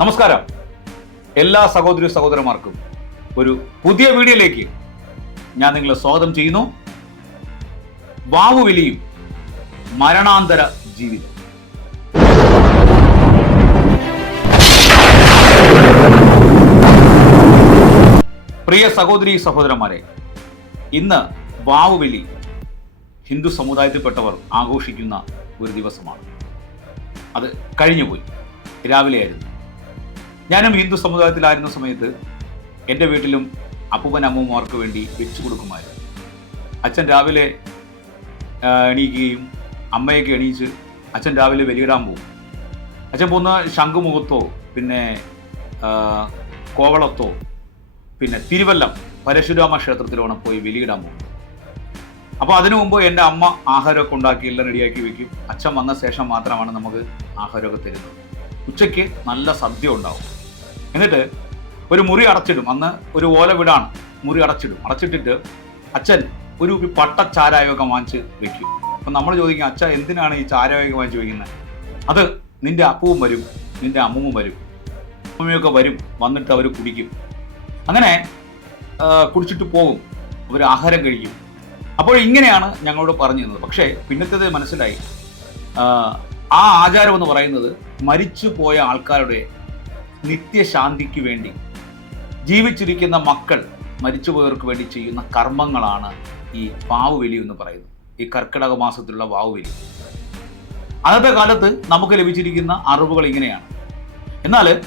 നമസ്കാരം. എല്ലാ സഹോദരി സഹോദരന്മാർക്കും ഒരു പുതിയ വീഡിയോയിലേക്ക് ഞാൻ നിങ്ങളെ സ്വാഗതം ചെയ്യുന്നു. വാവുവിലിയും മരണാന്തര ജീവിതം. പ്രിയ സഹോദരി സഹോദരന്മാരെ ഇന്ന് വാവുവിലി ഹിന്ദു സമുദായത്തിൽപ്പെട്ടവർ ആഘോഷിക്കുന്ന ഒരു ദിവസമാണ്. അത് കഴിഞ്ഞുപോയി. രാവിലെയായിരുന്നു. ഞാനും ഹിന്ദു സമുദായത്തിലായിരുന്ന സമയത്ത് എന്റെ വീട്ടിലും അപ്പൂപ്പൻ അമ്മൂമ്മമാർക്ക് വേണ്ടി വെച്ചു കൊടുക്കുമായിരുന്നു. അച്ഛൻ രാവിലെ എണീക്കുകയും അമ്മയൊക്കെ എണീച്ച് അച്ഛൻ രാവിലെ വെലിയിടാൻ പോകും. അച്ഛൻ പോകുന്ന ശംഖുമുഖത്തോ പിന്നെ കോവളത്തോ പിന്നെ തിരുവല്ലം പരശുരാമ ക്ഷേത്രത്തിലോണം പോയി വെലിയിടാൻ പോകും. അപ്പോൾ അതിനു മുമ്പ് എന്റെ അമ്മ ആഹാരമൊക്കെ ഉണ്ടാക്കി എല്ലാം റെഡിയാക്കി വെക്കും. അച്ഛൻ വന്ന ശേഷം മാത്രമാണ് നമുക്ക് ആഹാരമൊക്കെ തരുന്നത്. ഉച്ചയ്ക്ക് നല്ല സദ്യ ഉണ്ടാവും. എന്നിട്ട് ഒരു മുറി അടച്ചിടും. അന്ന് ഒരു ഓല വിടാണ്. മുറി അടച്ചിടും. അടച്ചിട്ടിട്ട് അച്ഛൻ ഒരു പട്ട ചാരായമൊക്കെ വാങ്ങിച്ച് വെക്കും. അപ്പം നമ്മൾ ചോദിക്കും അച്ഛ എന്തിനാണ് ഈ ചാരായമൊക്കെ വാങ്ങിച്ച് വയ്ക്കുന്നത് അത് നിന്റെ അപ്പവും വരും നിന്റെ അമ്മവും വരും. അമ്മയൊക്കെ വരും വന്നിട്ട് അവർ കുടിക്കും. അങ്ങനെ കുടിച്ചിട്ട് പോകും. അവർ ആഹാരം കഴിക്കും. അപ്പോൾ ഇങ്ങനെയാണ് ഞങ്ങളോട് പറഞ്ഞു തന്നത് പക്ഷേ പിന്നത്തേത് മനസ്സിലായി. ആ ആചാരം എന്ന് പറയുന്നത് മരിച്ചു പോയ ആൾക്കാരുടെ നിത്യശാന്തിക്ക് വേണ്ടി. ജീവിച്ചിരിക്കുന്ന മക്കൾ മരിച്ചുപോയവർക്ക് വേണ്ടി ചെയ്യുന്ന കർമ്മങ്ങളാണ് ഈ വാവുവലി എന്ന് പറയുന്നത്. ഈ കർക്കിടക മാസത്തിലുള്ള വാവുവലി. അന്നത്തെ കാലത്ത് നമുക്ക് ലഭിച്ചിരിക്കുന്ന അറിവുകൾ ഇങ്ങനെയാണ്. എന്നാൽ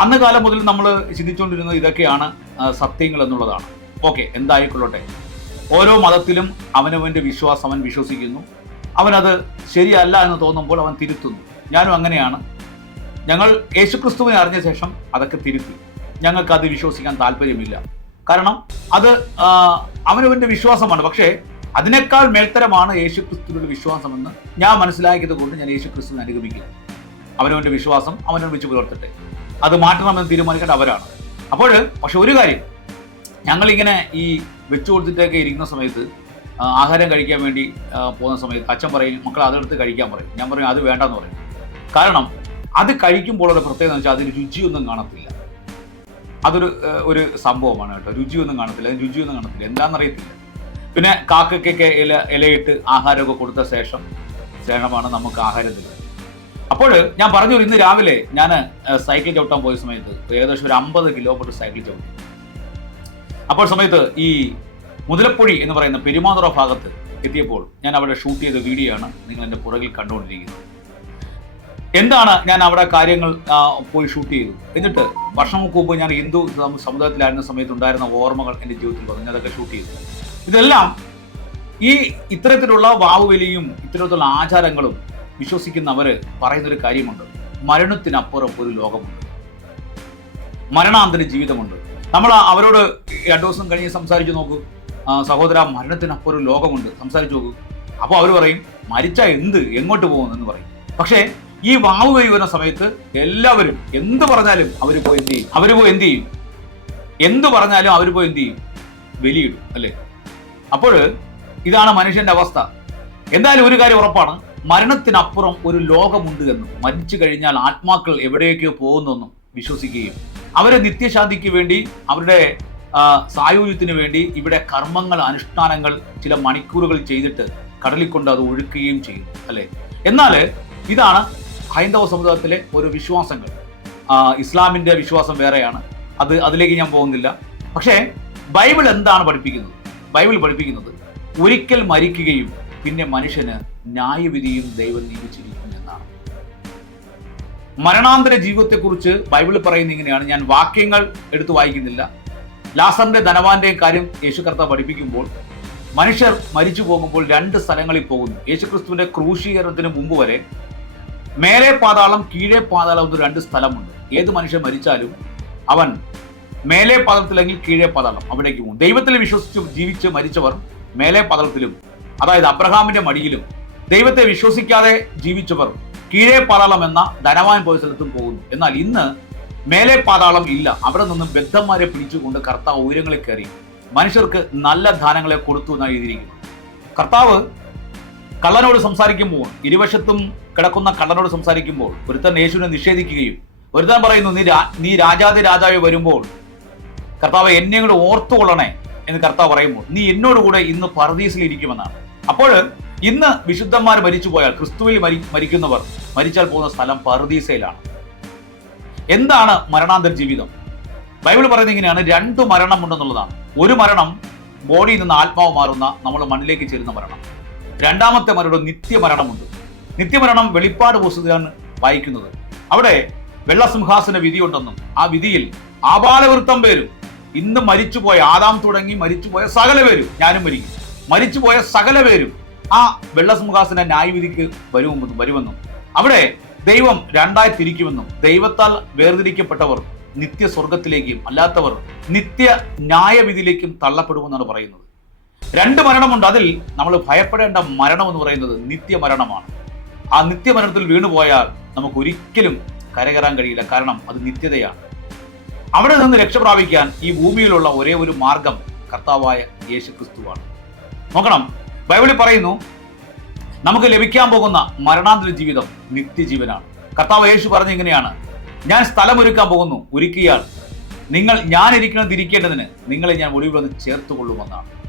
അന്ന് കാലം മുതൽ നമ്മൾ ചിന്തിച്ചുകൊണ്ടിരുന്നത് ഇതൊക്കെയാണ് സത്യങ്ങൾ എന്നുള്ളതാണ്. ഓക്കെ എന്തായിക്കൊള്ളട്ടെ. ഓരോ മതത്തിലും അവനവന്റെ വിശ്വാസം അവൻ വിശ്വസിക്കുന്നു. അവനത് ശരിയല്ല എന്ന് തോന്നുമ്പോൾ അവൻ തിരുത്തുന്നു. ഞാനും അങ്ങനെയാണ്. ഞങ്ങൾ യേശുക്രിസ്തുവിനെ അറിഞ്ഞ ശേഷം അതൊക്കെ തിരുത്തി. ഞങ്ങൾക്ക് അത് വിശ്വസിക്കാൻ താല്പര്യമില്ല. കാരണം അത് അവനവന്റെ വിശ്വാസമാണ്. പക്ഷേ അതിനേക്കാൾ മേൽത്തരമാണ് യേശുക്രിസ്തുവിന്റെ വിശ്വാസമെന്ന് ഞാൻ മനസ്സിലാക്കിയത് കൊണ്ട് ഞാൻ യേശുക്രിസ്തുവിനെ അനുഗമിക്കുക അവനവന്റെ വിശ്വാസം അവനവൻ വെച്ച് പുലർത്തട്ടെ. അത് മാറ്റണമെന്ന് തീരുമാനിക്കേണ്ട അവരാണ്. അപ്പോൾ പക്ഷെ ഒരു കാര്യം. ഞങ്ങളിങ്ങനെ ഈ വെച്ചു കൊടുത്തിട്ടൊക്കെ ഇരിക്കുന്ന സമയത്ത് ആഹാരം കഴിക്കാൻ വേണ്ടി പോകുന്ന സമയത്ത് അച്ഛൻ പറയും മക്കൾ അതെടുത്ത് കഴിക്കാൻ പറയും. ഞാൻ പറയും അത് വേണ്ടെന്ന് പറയും. കാരണം അത് കഴിക്കുമ്പോൾ ഉള്ള പ്രത്യേകത എന്ന് വെച്ചാൽ അതിന് രുചിയൊന്നും കാണത്തില്ല. അതൊരു ഒരു സംഭവമാണ് കേട്ടോ. രുചിയൊന്നും കാണത്തില്ല. അതിന് രുചിയൊന്നും കാണത്തില്ല. എന്താണെന്നറിയത്തില്ല. പിന്നെ കാക്കയ്ക്കൊക്കെ ഇല ഇലയിട്ട് ആഹാരമൊക്കെ കൊടുത്ത ശേഷം ശേഷമാണ് നമുക്ക് ആഹാരം തരുന്നത്. അപ്പോൾ ഞാൻ പറഞ്ഞു ഇന്ന് രാവിലെ ഞാൻ സൈക്കിൾ ചവിട്ടാൻ പോയ സമയത്ത് ഏകദേശം ഒരു അമ്പത് കിലോമീറ്റർ സൈക്കിൾ ചവിട്ടി. അപ്പോൾ സമയത്ത് ഈ മുതലപ്പൊഴി എന്ന് പറയുന്ന പെരുമാതുറ ഭാഗത്ത് എത്തിയപ്പോൾ ഞാൻ അവിടെ ഷൂട്ട് ചെയ്ത വീഡിയോ ആണ് നിങ്ങൾ എന്റെ പുറകിൽ കണ്ടുകൊണ്ടിരിക്കുന്നത്. എന്താണ് ഞാൻ അവിടെ കാര്യങ്ങൾ പോയി ഷൂട്ട് ചെയ്തു? എന്നിട്ട് വർഷങ്ങൾക്ക് മുമ്പ് ഞാൻ ഹിന്ദു സമുദായത്തിലായിരുന്ന സമയത്ത് ഉണ്ടായിരുന്ന ഓർമ്മകൾ എന്റെ ജീവിതത്തിൽ വന്നു. അതൊക്കെ ഷൂട്ട് ചെയ്തു. ഇതെല്ലാം ഈ ഇത്തരത്തിലുള്ള വാവുവലിയും ഇത്തരത്തിലുള്ള ആചാരങ്ങളും വിശ്വസിക്കുന്നവർ പറയുന്നൊരു കാര്യമുണ്ട്. മരണത്തിനപ്പുറം ഒരു ലോകമുണ്ട്. മരണാന്തര ജീവിതമുണ്ട്. നമ്മൾ അവരോട് രണ്ടു ദിവസം കഴിഞ്ഞ് സംസാരിച്ചു നോക്കൂ. സഹോദര മരണത്തിനപ്പുറം ലോകമുണ്ട്. സംസാരിച്ചു നോക്കൂ. അപ്പോൾ അവർ പറയും മരിച്ച എന്ത്? എങ്ങോട്ട് പോകുന്നു എന്ന് പറയും. പക്ഷേ ഈ വാവ് കൈ വരുന്ന സമയത്ത് എല്ലാവരും എന്ത് പറഞ്ഞാലും അവർ പോയി എന്ത് ചെയ്യും? അവർ പോയി എന്ത് ചെയ്യും? എന്ത് പറഞ്ഞാലും അവർ പോയി എന്ത് ചെയ്യും? വലിയിടും അല്ലേ? അപ്പോൾ ഇതാണ് മനുഷ്യന്റെ അവസ്ഥ. എന്തായാലും ഒരു കാര്യം ഉറപ്പാണ്. മരണത്തിനപ്പുറം ഒരു ലോകമുണ്ട് എന്നും. മരിച്ചു കഴിഞ്ഞാൽ ആത്മാക്കൾ എവിടെയൊക്കെയോ പോകുന്നെന്നും വിശ്വസിക്കുകയും. അവരെ നിത്യശാന്തിക്ക് വേണ്ടി അവരുടെ സായുജ്യത്തിന് വേണ്ടി ഇവിടെ കർമ്മങ്ങൾ അനുഷ്ഠാനങ്ങൾ ചില മണിക്കൂറുകൾ ചെയ്തിട്ട് കടലിൽ കൊണ്ട് അത് ഒഴുക്കുകയും ചെയ്യും അല്ലെ? എന്നാൽ ഇതാണ് ഹൈന്ദവ സമുദായത്തിലെ ഒരു വിശ്വാസങ്ങൾ. ഇസ്ലാമിന്റെ വിശ്വാസം വേറെയാണ്. അത് അതിലേക്ക് ഞാൻ പോകുന്നില്ല. പക്ഷേ ബൈബിൾ എന്താണ് പഠിപ്പിക്കുന്നത്? ബൈബിൾ പഠിപ്പിക്കുന്നത് ഒരിക്കൽ മരിക്കുകയും പിന്നെ മനുഷ്യന് ന്യായവിധിയും ദൈവം നിയമിച്ചിരിക്കും എന്നാണ്. മരണാന്തര ജീവിതത്തെക്കുറിച്ച് ബൈബിൾ പറയുന്ന ഇങ്ങനെയാണ്. ഞാൻ വാക്യങ്ങൾ എടുത്തു വായിക്കുന്നില്ല. ലാസറിന്റെ ധനവാന്റെയും കാര്യം യേശു കർത്ത പഠിപ്പിക്കുമ്പോൾ മനുഷ്യർ മരിച്ചു പോകുമ്പോൾ രണ്ട് സ്ഥലങ്ങളിൽ പോകുന്നു. യേശുക്രിസ്തുവിന്റെ ക്രൂശീകരണത്തിന് മുമ്പ് വരെ മേലെ പാതാളം കീഴേ പാതാളം എന്ന് രണ്ട് സ്ഥലമുണ്ട്. ഏത് മനുഷ്യൻ മരിച്ചാലും അവൻ മേലെ പാതാളത്തിലെങ്കിൽ കീഴേ പാതാളം അവിടേക്ക് പോകും. ദൈവത്തിൽ വിശ്വസിച്ച് ജീവിച്ച് മരിച്ചവർ മേലെ പാതാളത്തിലും അതായത് അബ്രഹാമിന്റെ മടിയിലും ദൈവത്തെ വിശ്വസിക്കാതെ ജീവിച്ചവർ കീഴേ പാതാളം എന്ന ധനവാൻ പോയ സ്ഥലത്തും പോകുന്നു. എന്നാൽ ഇന്ന് മേലെ പാതാളം ഇല്ല. അവിടെ നിന്ന് ബദ്ധന്മാരെ പിടിച്ചുകൊണ്ട് കർത്താവ് ഉയരങ്ങളിൽ കയറി. മനുഷ്യർക്ക് നല്ല ധാനങ്ങളെ കൊടുത്തു എന്നാണ് എഴുതിയിരിക്കുന്നത്. കർത്താവ് കള്ളനോട് സംസാരിക്കുമ്പോൾ ഇരുവശത്തും കിടക്കുന്ന കള്ളനോട് സംസാരിക്കുമ്പോൾ ഒരുത്തൻ യേശുവിനെ നിഷേധിക്കുകയും ഒരുത്തൻ പറയുന്നു നീ നീ രാജാതി രാജാവ് വരുമ്പോൾ കർത്താവ് എന്നെ കൂടെ ഓർത്തുകൊള്ളണേ എന്ന് കർത്താവ് പറയുമ്പോൾ നീ എന്നോടുകൂടെ ഇന്ന് പറദീസിൽ ഇരിക്കുമെന്നാണ് അപ്പോൾ ഇന്ന് വിശുദ്ധന്മാർ മരിച്ചു പോയാൽ ക്രിസ്തുവിൽ മരി മരിക്കുന്നവർ മരിച്ചാൽ പോകുന്ന സ്ഥലം പർദീസയിലാണ്. എന്താണ് മരണാന്തര ജീവിതം? ബൈബിൾ പറയുന്നത് ഇങ്ങനെയാണ് രണ്ട് മരണം ഉണ്ടെന്നുള്ളതാണ്. ഒരു മരണം ബോഡിയിൽ നിന്ന് ആത്മാവ് മാറുന്ന നമ്മൾ മണ്ണിലേക്ക് ചേരുന്ന മരണം. രണ്ടാമത്തെ മരണം നിത്യമരണമുണ്ട്. നിത്യമരണം വെളിപ്പാട് പുസ്തകമാണ് വായിക്കുന്നത്. അവിടെ വെള്ളസിംഹാസന വിധിയുണ്ടെന്നും ആ വിധിയിൽ ആപാലവൃത്തം പേരും. ഇന്ന് മരിച്ചുപോയ ആദാം തുടങ്ങി മരിച്ചുപോയ സകല പേരും ഞാനും മരിക്കും. മരിച്ചുപോയ സകല പേരും ആ വെള്ളസിംഹാസന ന്യായവിധിക്ക് വരുമെന്നും വരുമെന്നും. അവിടെ ദൈവം രണ്ടായി തിരിക്കുമെന്നും ദൈവത്താൽ വേർതിരിക്കപ്പെട്ടവർ നിത്യ സ്വർഗത്തിലേക്കും അല്ലാത്തവർ നിത്യ ന്യായവിധിയിലേക്കും തള്ളപ്പെടുമെന്നാണ് പറയുന്നത്. രണ്ട് മരണമുണ്ട്. അതിൽ നമ്മൾ ഭയപ്പെടേണ്ട മരണം എന്ന് പറയുന്നത് നിത്യമരണമാണ്. ആ നിത്യമരണത്തിൽ വീണുപോയാൽ നമുക്ക് ഒരിക്കലും കരകയറാൻ കഴിയില്ല. കാരണം അത് നിത്യതയാണ്. അവിടെ നിന്ന് രക്ഷപ്രാപിക്കാൻ ഈ ഭൂമിയിലുള്ള ഒരേ ഒരു മാർഗം കർത്താവായ യേശു ക്രിസ്തുവാണ് നോക്കണം. ബൈബിളിൽ പറയുന്നു നമുക്ക് ലഭിക്കാൻ പോകുന്ന മരണാന്തര ജീവിതം നിത്യജീവനാണ്. കർത്താവ് യേശു പറഞ്ഞ ഇങ്ങനെയാണ് ഞാൻ സ്ഥലമൊരുക്കാൻ പോകുന്നു. ഒരുക്കിയാൽ നിങ്ങൾ ഞാൻ ഇരിക്കുന്നത് ഇരിക്കേണ്ടതിന് നിങ്ങളെ ഞാൻ ഒളിവിൽ വന്ന് ചേർത്തുകൊള്ളുമെന്നാണ്.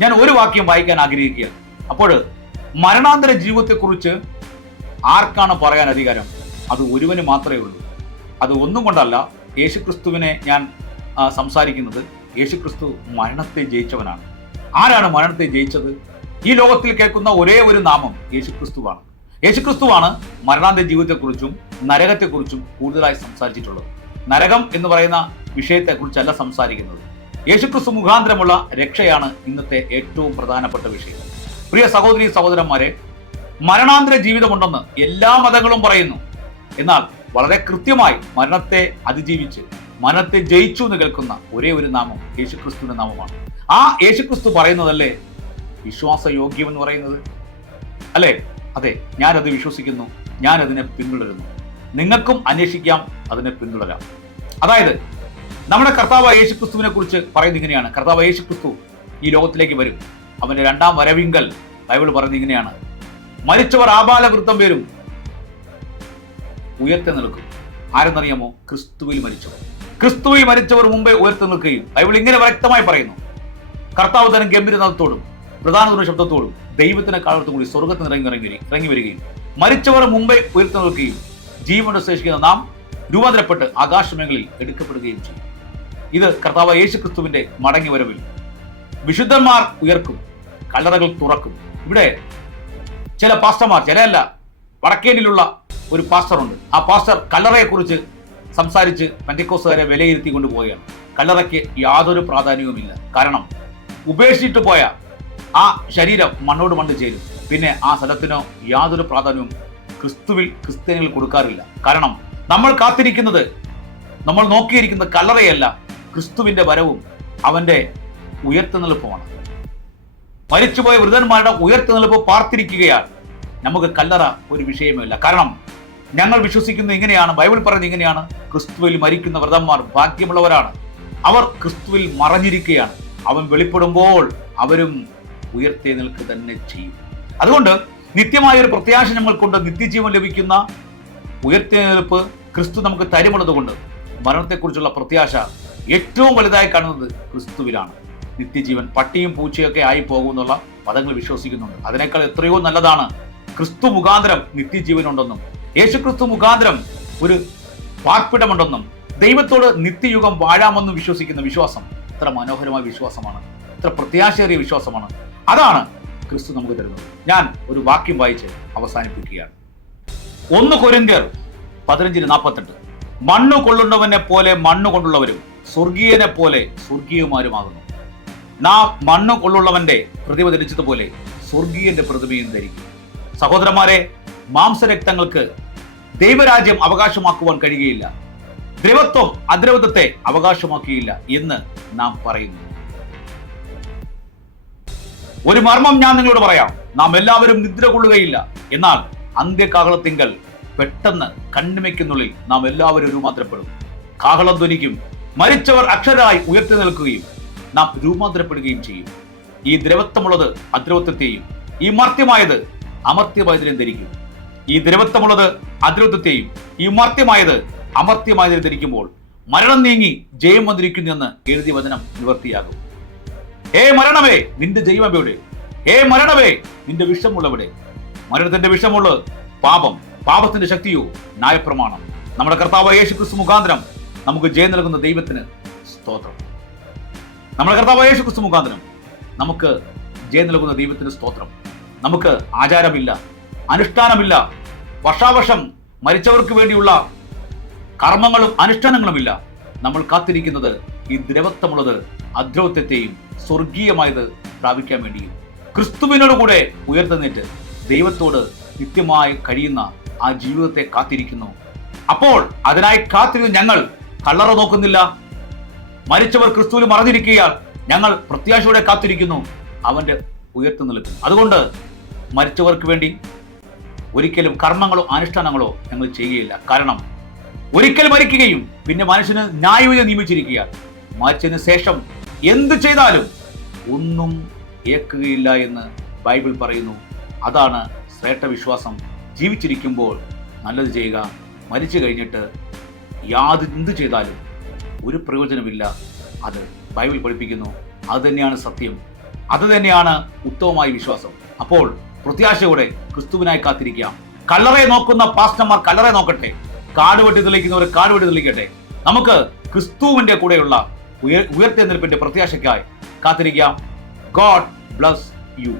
ഞാൻ ഒരു വാക്യം വായിക്കാൻ ആഗ്രഹിക്കുകയാണ്. അപ്പോൾ മരണാന്തര ജീവിതത്തെക്കുറിച്ച് ആർക്കാണ് പറയാൻ അധികാരം? അത് ഒരുവന് മാത്രമേ ഉള്ളൂ. അത് ഒന്നും കൊണ്ടല്ല യേശുക്രിസ്തുവിനെ ഞാൻ സംസാരിക്കുന്നത് യേശുക്രിസ്തു മരണത്തെ ജയിച്ചവനാണ്. ആരാണ് മരണത്തെ ജയിച്ചത്? ഈ ലോകത്തിൽ കേൾക്കുന്ന ഒരേ ഒരു നാമം യേശുക്രിസ്തുവാണ്. യേശുക്രിസ്തുവാണ് മരണാന്തര ജീവിതത്തെക്കുറിച്ചും നരകത്തെക്കുറിച്ചും കൂടുതലായി സംസാരിച്ചിട്ടുള്ളത്. നരകം എന്ന് പറയുന്ന വിഷയത്തെക്കുറിച്ചല്ല സംസാരിക്കുന്നത്. യേശുക്രിസ്തു മുഖാന്തരമുള്ള രക്ഷയാണ് ഇന്നത്തെ ഏറ്റവും പ്രധാനപ്പെട്ട വിഷയം. പ്രിയ സഹോദരി സഹോദരന്മാരെ മരണാന്തര ജീവിതമുണ്ടെന്ന് എല്ലാ മതങ്ങളും പറയുന്നു. എന്നാൽ വളരെ കൃത്യമായി മരണത്തെ അതിജീവിച്ച് മരണത്തെ ജയിച്ചു എന്ന് കേൾക്കുന്ന ഒരേ ഒരു നാമം യേശുക്രിസ്തുവിന്റെ നാമമാണ്. ആ യേശുക്രിസ്തു പറയുന്നതല്ലേ വിശ്വാസയോഗ്യം എന്ന് പറയുന്നത്? അല്ലേ? അതെ ഞാനത് വിശ്വസിക്കുന്നു ഞാൻ അതിനെ പിന്തുടരുന്നു. നിങ്ങൾക്കും അന്വേഷിക്കാം അതിനെ പിന്തുടരാം. അതായത് നമ്മുടെ കർത്താവ് യേശു ക്രിസ്തുവിനെ കുറിച്ച് പറയുന്നത് ഇങ്ങനെയാണ്. കർത്താവ് യേശു ക്രിസ്തു ഈ ലോകത്തിലേക്ക് വരും. അവന്റെ രണ്ടാം വരവിങ്കൽ ബൈബിൾ പറയുന്നത് ഇങ്ങനെയാണ്. മരിച്ചവർ ആബാലവൃത്തം പേരും ഉയർത്തി നിൽക്കും. ആരെന്നറിയാമോ? ക്രിസ്തുവിൽ മരിച്ചവർ. ക്രിസ്തുവിൽ മരിച്ചവർ മുമ്പേ ഉയർത്തി നിൽക്കുകയും ബൈബിൾ ഇങ്ങനെ വ്യക്തമായി പറയുന്നു. കർത്താവ് തന്നെ ഗംഭീരനാഥത്തോടും പ്രധാന ശബ്ദത്തോടും ദൈവത്തിന്റെ കാലത്തും കൂടി സ്വർഗത്തിൽ ഇറങ്ങി ഇറങ്ങി ഇറങ്ങി വരികയും മരിച്ചവർ മുമ്പേ ഉയർത്തി നിൽക്കുകയും ജീവനുശേഷിക്കുന്ന നാം രൂപാന്തരപ്പെട്ട് ആകാശമേഖലയിൽ എടുക്കപ്പെടുകയും ചെയ്യും. ഇത് കർത്താവ് യേശു ക്രിസ്തുവിന്റെ മടങ്ങി വരവിൽ വിശുദ്ധന്മാർ ഉയർക്കും കല്ലറകൾ തുറക്കും. ഇവിടെ ചില പാസ്റ്റർമാർ ചിലയല്ല വടക്കേനിലുള്ള ഒരു പാസ്റ്ററുണ്ട്. ആ പാസ്റ്റർ കല്ലറയെക്കുറിച്ച് സംസാരിച്ച് പെന്തിക്കോസുകാരെ വിലയിരുത്തി കൊണ്ടുപോവുകയാണ്. കല്ലറയ്ക്ക് യാതൊരു പ്രാധാന്യവുമില്ല. കാരണം ഉപേക്ഷിച്ചിട്ട് പോയ ആ ശരീരം മണ്ണോട് മണ്ണ് ചേരും. പിന്നെ ആ സ്ഥലത്തിനോ യാതൊരു പ്രാധാന്യവും ക്രിസ്തുവിൽ ക്രിസ്ത്യാനികൾ കൊടുക്കാറില്ല. കാരണം നമ്മൾ കാത്തിരിക്കുന്നത് നമ്മൾ നോക്കിയിരിക്കുന്ന കല്ലറയല്ല ക്രിസ്തുവിന്റെ വരവും അവന്റെ ഉയർത്തുനിൽപ്പുമാണ് മരിച്ചുപോയ വൃതന്മാരുടെ ഉയർത്തുനിൽപ്പ് പാർത്തിരിക്കുകയാണ്. നമുക്ക് കല്ലറ ഒരു വിഷയമല്ല കാരണം ഞങ്ങൾ വിശ്വസിക്കുന്നത് ഇങ്ങനെയാണ് ബൈബിൾ പറയുന്നത് ഇങ്ങനെയാണ്. ക്രിസ്തുവിൽ മരിക്കുന്ന വ്രതന്മാർ ഭാഗ്യമുള്ളവരാണ്. അവർ ക്രിസ്തുവിൽ മറഞ്ഞിരിക്കുകയാണ്. അവൻ വെളിപ്പെടുമ്പോൾ അവരും ഉയർത്തി നിൽക്കുക തന്നെ ചെയ്യും. അതുകൊണ്ട് നിത്യമായ ഒരു പ്രത്യാശ ഞങ്ങൾക്കുണ്ട്. നിത്യജീവൻ ലഭിക്കുന്ന ഉയർത്തെഴുന്നേൽപ്പ് ക്രിസ്തു നമുക്ക് തരുമുള്ളത് കൊണ്ട് മരണത്തെക്കുറിച്ചുള്ള പ്രത്യാശ ഏറ്റവും വലുതായി കാണുന്നത് ക്രിസ്തുവിലാണ്. നിത്യജീവൻ പട്ടിയും പൂച്ചയൊക്കെ ആയി പോകുമെന്നുള്ള പദങ്ങൾ വിശ്വസിക്കുന്നുണ്ട്. അതിനേക്കാൾ എത്രയോ നല്ലതാണ് ക്രിസ്തു മുഖാന്തരം നിത്യജീവൻ ഉണ്ടെന്നും യേശു ക്രിസ്തു മുഖാന്തരം ഒരു പാർപ്പിടമുണ്ടെന്നും ദൈവത്തോട് നിത്യയുഗം വാഴാമെന്നും വിശ്വസിക്കുന്ന വിശ്വാസം എത്ര മനോഹരമായ വിശ്വാസമാണ് എത്ര പ്രത്യാശയേറിയ വിശ്വാസമാണ്. അതാണ് ക്രിസ്തു നമുക്ക് തരുന്നത്. ഞാൻ ഒരു വാക്യം വായിച്ച് അവസാനിപ്പിക്കുകയാണ്. ഒന്ന് കൊരിന്ത്യർ പതിനഞ്ചിന് നാൽപ്പത്തെട്ട് മണ്ണ് കൊള്ളുന്നവനെ പോലെ മണ്ണ് കൊണ്ടുള്ളവരും സ്വർഗീയനെ പോലെ സ്വർഗീയമാരുമാകുന്നു നാം മണ്ണ് കൊള്ളുള്ളവന്റെ പ്രതിമ ധരിച്ചതുപോലെ സ്വർഗീയന്റെ പ്രതിമയും ധരിക്കും. സഹോദരന്മാരെ മാംസരക്തങ്ങൾക്ക് ദൈവരാജ്യം അവകാശമാക്കുവാൻ കഴിയുകയില്ല. ദ്രവത്വം അദ്രവത്വത്തെ അവകാശമാക്കിയില്ല എന്ന് നാം പറയുന്നു. ഒരു മർമ്മം ഞാൻ നിങ്ങളോട് പറയാം. നാം എല്ലാവരും നിദ്ര കൊള്ളുകയില്ല. എന്നാൽ അന്ത്യകാഹളത്തിങ്കൽ പെട്ടെന്ന് കണ്ണിമയ്ക്കുന്നുള്ളിൽ നാം എല്ലാവരും രൂപാന്തരപ്പെടും. കാഹളം ധ്വനിക്കും. മരിച്ചവർ അക്ഷരായി ഉയർത്തി നിൽക്കുകയും നാം രൂപാന്തരപ്പെടുകയും ചെയ്യും. ഈ ദ്രവത്വമുള്ളത് അദ്രവത്വത്തെയും ഈ മർത്യമായത് അമർത്യമായതിനെയും ധരിക്കും. ഈ ദ്രവത്വമുള്ളത് അദ്രവത്വത്തെയും ഈ മർത്യമായത് അമർത്യമായതിനെ ധരിക്കുമ്പോൾ മരണം നീങ്ങി ജയം വന്നിരിക്കുന്നു എന്ന് എഴുതിയ വചനം നിവർത്തിയാകും. ഹേ മരണമേ നിന്റെ ജൈവമേ എവിടെ? ഹേ മരണമേ നിന്റെ വിഷമുള്ളവിടെ മരണത്തിന്റെ വിഷമുള്ള പാപം. പാപത്തിന്റെ ശക്തിയോ ന്യായപ്രമാണം. നമ്മുടെ കർത്താവ് യേശു ക്രിസ്തു മുഖാന്തരം നമുക്ക് ജയം നൽകുന്ന ദൈവത്തിന് സ്തോത്രം. നമ്മുടെ കർത്താവ് യേശു ക്രിസ്തു മുഖാന്തരം നമുക്ക് ജയം നൽകുന്ന ദൈവത്തിന് സ്തോത്രം. നമുക്ക് ആചാരമില്ല അനുഷ്ഠാനമില്ല വർഷാവർഷം മരിച്ചവർക്ക് വേണ്ടിയുള്ള കർമ്മങ്ങളും അനുഷ്ഠാനങ്ങളുമില്ല. നമ്മൾ കാത്തിരിക്കുന്നത് ഈ ദ്രവത്വമുള്ളത് അദ്രവത്വത്തെയും സ്വർഗീയമായത് പ്രാപിക്കാൻ വേണ്ടിയും. ക്രിസ്തുവിനോടുകൂടെ ഉയർത്തുന്നിട്ട് ദൈവത്തോട് നിത്യമായി കഴിയുന്ന ആ ജീവിതത്തെ കാത്തിരിക്കുന്നു. അപ്പോൾ അതിനായി കാത്തിരുന്ന് ഞങ്ങൾ കള്ളറ നോക്കുന്നില്ല. മരിച്ചവർ ക്രിസ്തുവിൽ മറഞ്ഞിരിക്കുകയാൽ ഞങ്ങൾ പ്രത്യാശയോടെ കാത്തിരിക്കുന്നു. അവന്റെ ഉയർത്തു നിൽക്കും അതുകൊണ്ട് മരിച്ചവർക്ക് വേണ്ടി ഒരിക്കലും കർമ്മങ്ങളോ അനുഷ്ഠാനങ്ങളോ ഞങ്ങൾ ചെയ്യുകയില്ല. കാരണം ഒരിക്കൽ മരിക്കുകയും പിന്നെ മനുഷ്യന് ന്യായവിധി നിയമിച്ചിരിക്കുക. മരിച്ചതിന് ശേഷം എന്ത് ചെയ്താലും ഒന്നും ഏക്കുകയില്ല എന്ന് ബൈബിൾ പറയുന്നു. അതാണ് ശ്രേഷ്ഠ വിശ്വാസം ജീവിച്ചിരിക്കുമ്പോൾ നല്ലത് ചെയ്യുക. മരിച്ചു കഴിഞ്ഞിട്ട് യാതെന്ത് ചെയ്താലും ഒരു പ്രയോജനമില്ല. അത് ബൈബിൾ പഠിപ്പിക്കുന്നു. അത് തന്നെയാണ് സത്യം. അത് തന്നെയാണ് ഉത്തമമായ വിശ്വാസം. അപ്പോൾ പ്രത്യാശയോടെ ക്രിസ്തുവിനായി കാത്തിരിക്കാം. കല്ലറെ നോക്കുന്ന പാസ്റ്റർമാർ കല്ലറെ നോക്കട്ടെ. കാട് വെട്ടി തെളിയിക്കുന്നവർ കാട് വെട്ടി തെളിയിക്കട്ടെ. നമുക്ക് ക്രിസ്തുവിന്റെ കൂടെയുള്ള ഉയർ ഉയർത്തെഴുന്നേൽപ്പിന്റെ പ്രത്യാശയ്ക്കായി കാത്തിരിക്കാം. God bless you.